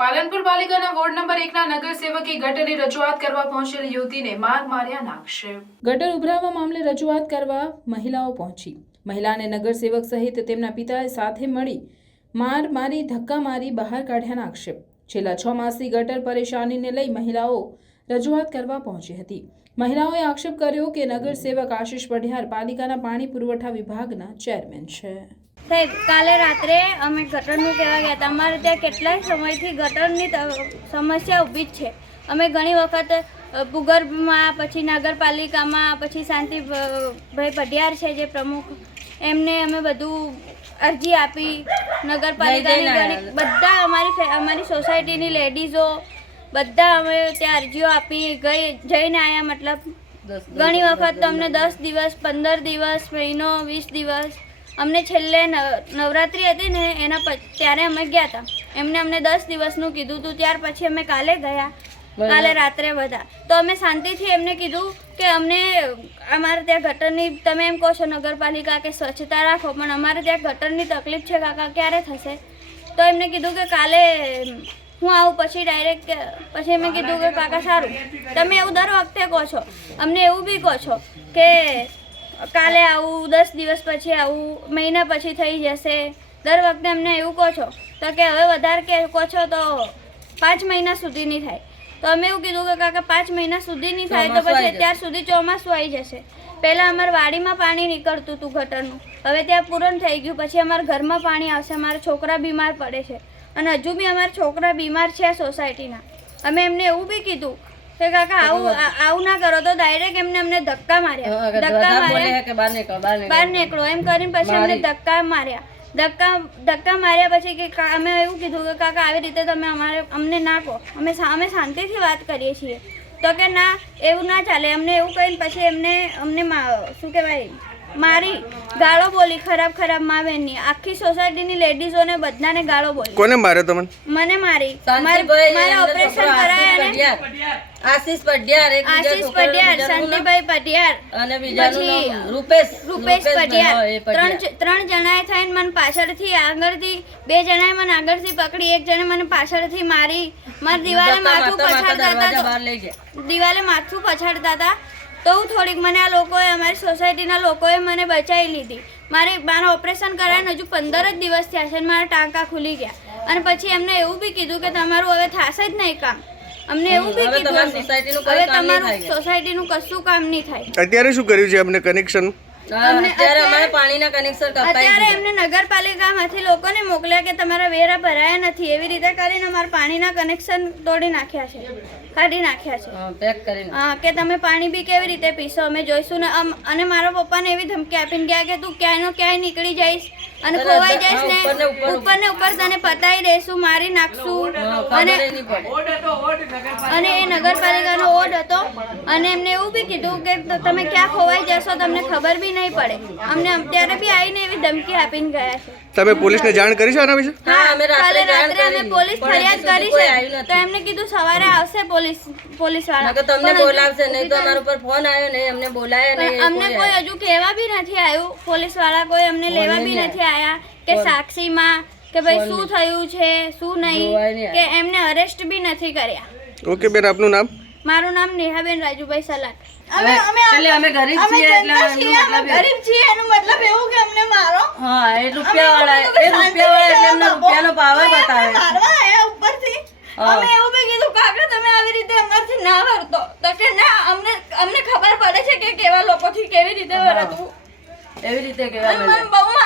પાલનપુર પાલિકાના ward number એકના નગરસેવકે ગટરની રજૂઆત કરવા પહોંચેલી યુવતીને માર માર્યાના આક્ષેપ ગટર ઉભરાવા મામલે રજૂઆત કરવા મહિલાઓ પહોંચી. મહિલાને નગરસેવક સહિત તેમના પિતાએ સાથે મળી માર મારી ધક્કા મારી બહાર કાઢ્યાના આક્ષેપ છેલ્લા છ માસથી ગટર પરેશાનીને લઈ મહિલાઓ રજૂઆત કરવા પહોંચી હતી. મહિલાઓએ આક્ષેપ કર્યો કે નગરસેવક આશિષ પઢિયાર પાલિકાના પાણી પુરવઠા વિભાગના ચેરમેન છે. સાહેબ કાલે રાત્રે અમે ગટરનું કહેવા ગયા હતા. અમારે ત્યાં કેટલાય સમયથી ગટરની સમસ્યા ઊભી જ છે. અમે ઘણી વખત ભૂગર્ભમાં પછી નગરપાલિકામાં પછી શાંતિ ભ- ભાઈ પઢિયાર છે જે પ્રમુખ એમને અમે બધું અરજી આપી. નગરપાલિકાની બધા અમારી અમારી સોસાયટીની લેડીઝો બધા અમે ત્યાં અરજીઓ આપી ગઈ જઈને આવ્યા મતલબ. ઘણી વખત તમને દસ દિવસ પંદર દિવસ મહિનો વીસ દિવસ. અમને છેલ્લે નવ- નવરાત્રિ હતી ને એના પછી ત્યારે અમે ગયા હતા એમને અમને દસ દિવસનું કીધું હતું ત્યાર પછી અમે કાલે ગયા. કાલે રાત્રે બધા. તો અમે શાંતિથી એમને કીધું કે અમને અમારે ત્યાં ગટરની તમે એમ કહો છો નગરપાલિકા કે સ્વચ્છતા રાખો પણ અમારે ત્યાં ગટરની તકલીફ છે કાકા ક્યારે થશે? તો એમને કીધું કે કાલે હું આવું પછી ડાયરેક્ટ પછી એમને કીધું કે કાકા સારું. તમે એવું દર વખતે કહો છો. અમને એવું બી કહો છો કે કાલે આવું દસ દિવસ પછી આવું મહિના પછી થઈ જશે. દર વખતે અમને એવું કહો છો. તો કે હવે વધારે કે કહો છો તો પાંચ મહિના સુધી નહીં થાય. તો અમે એવું કીધું કે કાકા પાંચ મહિના સુધી નહીં થાય તો પછી અત્યાર સુધી ચોમાસું આવી જશે. પહેલાં અમારે વાડીમાં પાણી નીકળતું હતું ગટરનું. હવે ત્યાં પૂરણ થઈ ગયું. પછી અમારા ઘરમાં પાણી આવશે. અમારા છોકરા બીમાર પડે છે. અને હજુ બી અમારા છોકરા બીમાર છે સોસાયટીના. અમે એમને એવું બી કીધું કે કાકા આવું આવું ના કરો તો ડાયરેક્ટ એમને અમને ધક્કા માર્યા. ધક્કા માર્યા. બહાર નીકળો એમ કરીને પછી અમને ધક્કા માર્યા. ધક્કા ધક્કા માર્યા પછી કે અમે એવું કીધું કે કાકા આવી રીતે તમે અમારે અમને ના કહો. અમે અમે શાંતિથી વાત કરીએ છીએ. તો કે ના એવું ના ચાલે. અમને એવું કહીને પછી એમને અમને શું કહેવાય? મારી ગાળો બોલી ખરાબ ખરાબ મા બહેનની આખી સોસાયટીની લેડીઝોને બધાને ગાળો બોલી. કોને માર્યો તમને? મને મારી. મારે ઓપરેશન કરાયા ને. આશીષ પઢિયાર આશીષ પઢિયાર શાંતિભાઈ પટિયાર અને બીજાનું પછી રૂપેશ રૂપેશ પઢિયાર. પટિયાર ત્રણ ત્રણ જણાએ થઈને મને પાછળથી આગળથી બે જણાએ મને આગળથી પકડી એક જણે મને પાછળથી મારી. મારી દિવાલે માથું પછાડતા હતા દિવાલે માથું પછાડતા હતા. તો હું થોડીક મને આ લોકોએ અમારી સોસાયટીના લોકોએ મને બચાવી લીધી. મારે મારું ઓપરેશન કરાવીને હજુ પંદર જ દિવસ થયા છે અને મારા ટાંકા ખુલી ગયા. અને પછી એમને એવું બી કીધું કે તમારું હવે થશે જ નહીં કામ. અમને એવું બી કીધું તમારી અમને. સોસાયટીનું કોઈ હવે તમારું સોસાયટીનું કશું કામ નહીં થાય. અત્યારે શું કર્યું છે અમને કનેક્શન અત્યારે અમારે પાણીના કનેક્શન કપાઈ અત્યારે એમને નગરપાલિકામાંથી લોકોને મોકલ્યા કે તમારા વેરા ભરાયા નથી. એવી રીતે કરીને અમારા પાણીના કનેક્શન તોડી નાખ્યા છે. કાઢી નાખ્યા છે. હા, પેક કરીને. હા કે તમે પાણી બી કેવી રીતે પીશો? અમે જોઈશું ને અને મારા પપ્પાને એવી ધમકી આપીને ગયા કે તું ક્યાંયનો ક્યાંય નીકળી જઈશ. અને ખોવાઈ જઈશ ને ઉપર ને ઉપર. તને પતાવી દઈશું મારી નાખશું. અને અને એ નગરપાલિકાનો ઓડ હતો. અને એમને એવું બી કીધું કે તમે ક્યાં ખોવાઈ જશો તમને ખબર બી નહીં પડે. અમને અત્યારે બી આવીને એવી ધમકી આપીને ગયા છે. તમે પોલીસને જાણ કરી છે આના વિશે? હા, અમે રાત્રે કાલે રાત્રે અમે પોલીસ ફરિયાદ કરી છે. આવ્યું તો એમને કીધું સવારે આવશે પોલીસ પોલીસવાળા તમને બોલાવશે નહીં તો અમારા ઉપર ફોન આવ્યો નહીં અમને બોલાયા નહીં અમને કોઈ હજુ કહેવા બી નથી આવ્યું. પોલીસવાળા કોઈ અમને લેવા બી નથી આવ્યા કે સાક્ષીમાં કે ભાઈ શું થયું છે શું નહીં કે એમને અરેસ્ટ બી નથી કર્યા. ઓકે બેન આપનું નામ? મારું નામ નેહાબેન રાજુભાઈ સલાક. હવે એટલે અમે ગરીબ છીએ એટલે મતલબ ગરીબ છીએ એનો મતલબ એવું કે અમને મારો. હા એ રૂપિયા વાળા એ રૂપિયા વાળા એટલે એમનો રૂપિયાનો પાવર બતાવે. મારવા આયા ઉપરથી. અમે એવું બી કીધું કાકા તમે આવી રીતે અમારથી ના વર્તો. તો કે ના અમને અમને ખબર પડે છે કે કેવા લોકોથી કેવી રીતે વર્તવું. એવી રીતે બહુ